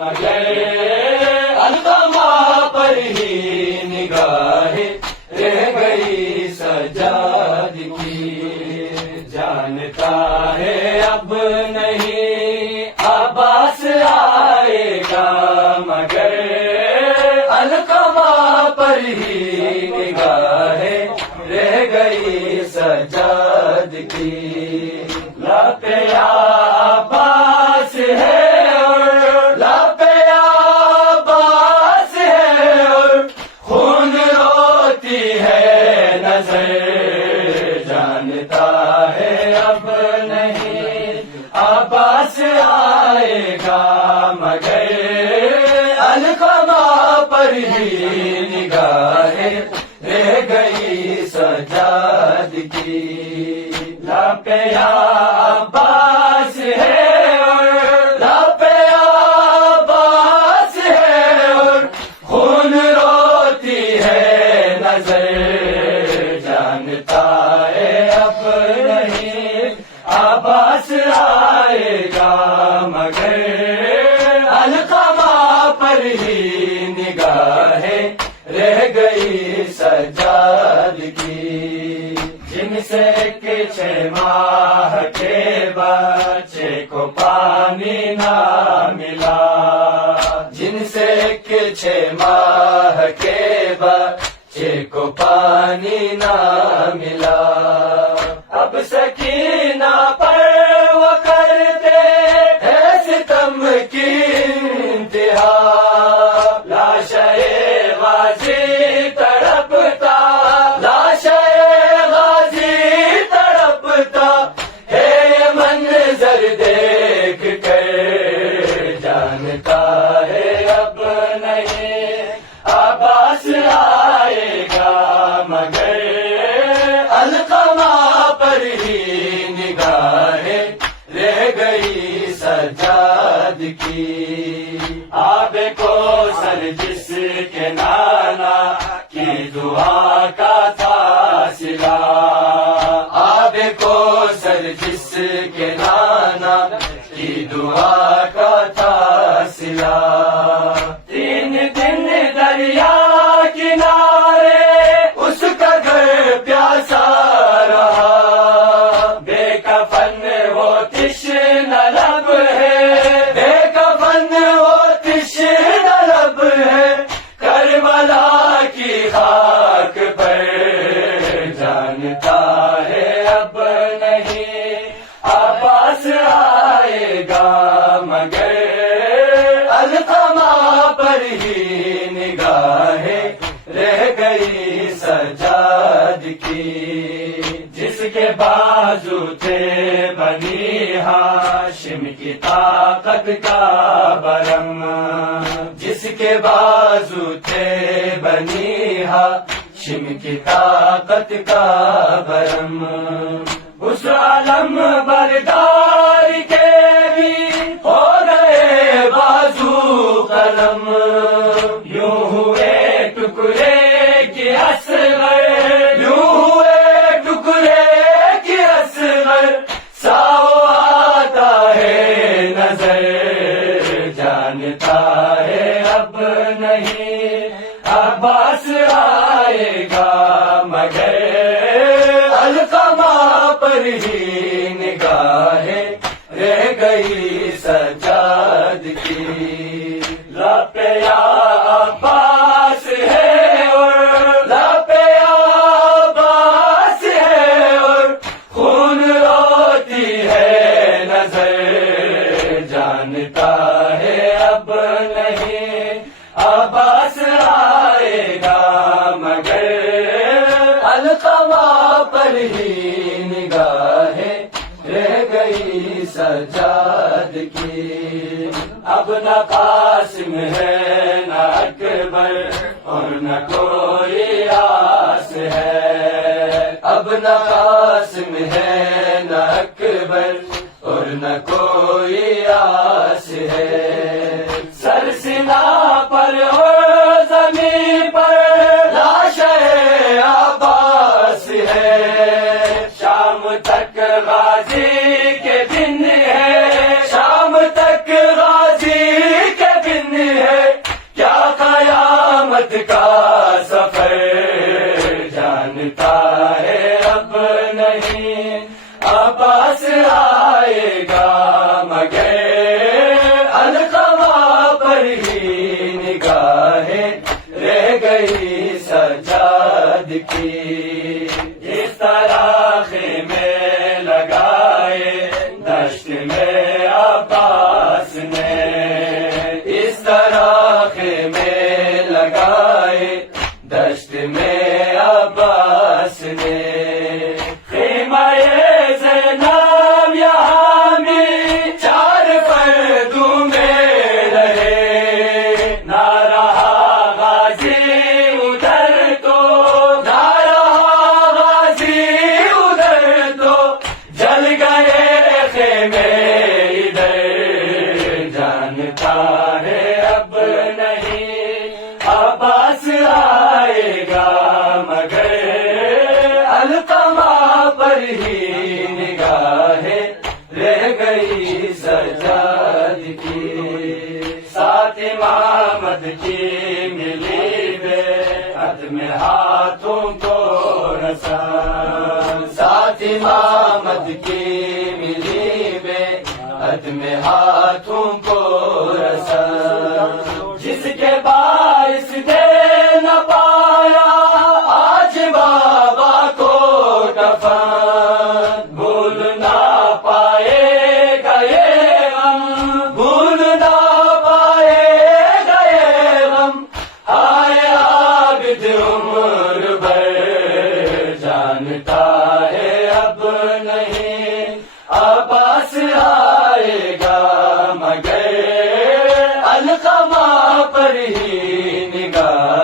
مگر القمہ پر ہی نگاہیں رہ گئی سجاد کی، جانتا ہے اب نہیں عباس آئے گا، مگر القمہ پر ہی نگاہیں رہ گئی سجاد کی، لب یا عباس ہے اور لب یا عباس ہے اور خون روتی ہے نظر، جانتا ہے اب نہیں عباس آئے گا، مگر القمہ پر ہی نگاہیں رہ گئی سجاد کی، لب یا عباس ہے اور لب یا عباس ہے اور خون روتی ہے نظر، جانتا ہے اب نہیں عباس آئے گا، مگر القمہ پر ہی نگاہیں رہ گئی سجاد کی، جن سے کہ 6 ماہ کے بچے کو پانی نہ ملا، جن سے کہ 6 ماہ کے بچے کو پانی نہ ملا، اب سکینہ پر وہ کرتے ہیں ستم کی انتہا، لاشے غازی تڑپتا، لاشے غازی تڑپتا ہے منظر دیکھ کر، جانتا ہے اب نہیں عباس آئے گا، مگر القمہ پر ہی نگاہیں رہ گئی سجاد کی، آب کوثر جس کے نانا کی دعا کا تھا صلہ، آب کوثر جس کے نانا کی دعا کا تھا صلہ، 3 دن دریا کنارے اس کا گھر پیاسا رہا، بے کفن وہ تشنہ لب ہے، بے کفن وہ تشنہ لب ہے، کربلا کی خاک پر، جانتا ہے اب نہیں عباس آئے گا، مگر القمہ پر ہی نگاہیں رہ گئی سجاد کی، جس کے بازو تھے بنی ہاشم کی طاقت کا برم، جس کے بازو تھے بنی ہاشم کی طاقت کا برم، اس عالم بردار کے بھی ہو گئے بازو قلم، یوں ہوئے ٹکڑے کی اصغر، یوں ہوئے ٹکڑے کی اصغر، ساؤ آتا ہے نظر، جانتا ہے اب نہیں عباس آئے گا، مگر القمہ پر ہی نگاہیں رہ گئی سجاد کی، لب یا عباس ہے اور لب یا عباس ہے اور خون روتی ہے نظر، جانتا ہے اب نہیں عباس آئے گا، مگر القمہ پر ہی نگاہیں رہ گئی سجاد کی، اب نہ قاسم ہے نہ اکبر اور نہ کوئی آس ہے، اب نہ قاسم ہے نہ اکبر اور نہ کوئی آس ہے، سرسنا پر اور زمین پر لاش عباس ہے، شام تک غازی کے دن ہے، شام تک غازی کے دن سجاد کی، اس طرح خیمے لگائے دشت میں عباس نے، اس طرح خیمے لگائے دشت میں عباس نے، خیمہ زینب یہاں میں چار فردوں میں رہے، نہ رہا غازی ادھر تو، نہ رہا غازی ادھر تو، جل گئے خیمے ادھر، جانتا ہے اب نہیں عباس آئے گا مگر القمہ پر ہی نگاہیں رہ گئی سجاد کی، ساتھ امامت کی ملی بیعت میں ہاتھوں کو رسا، ساتھ امامت کی ملی بیعت میں ہاتھوں کو رسا،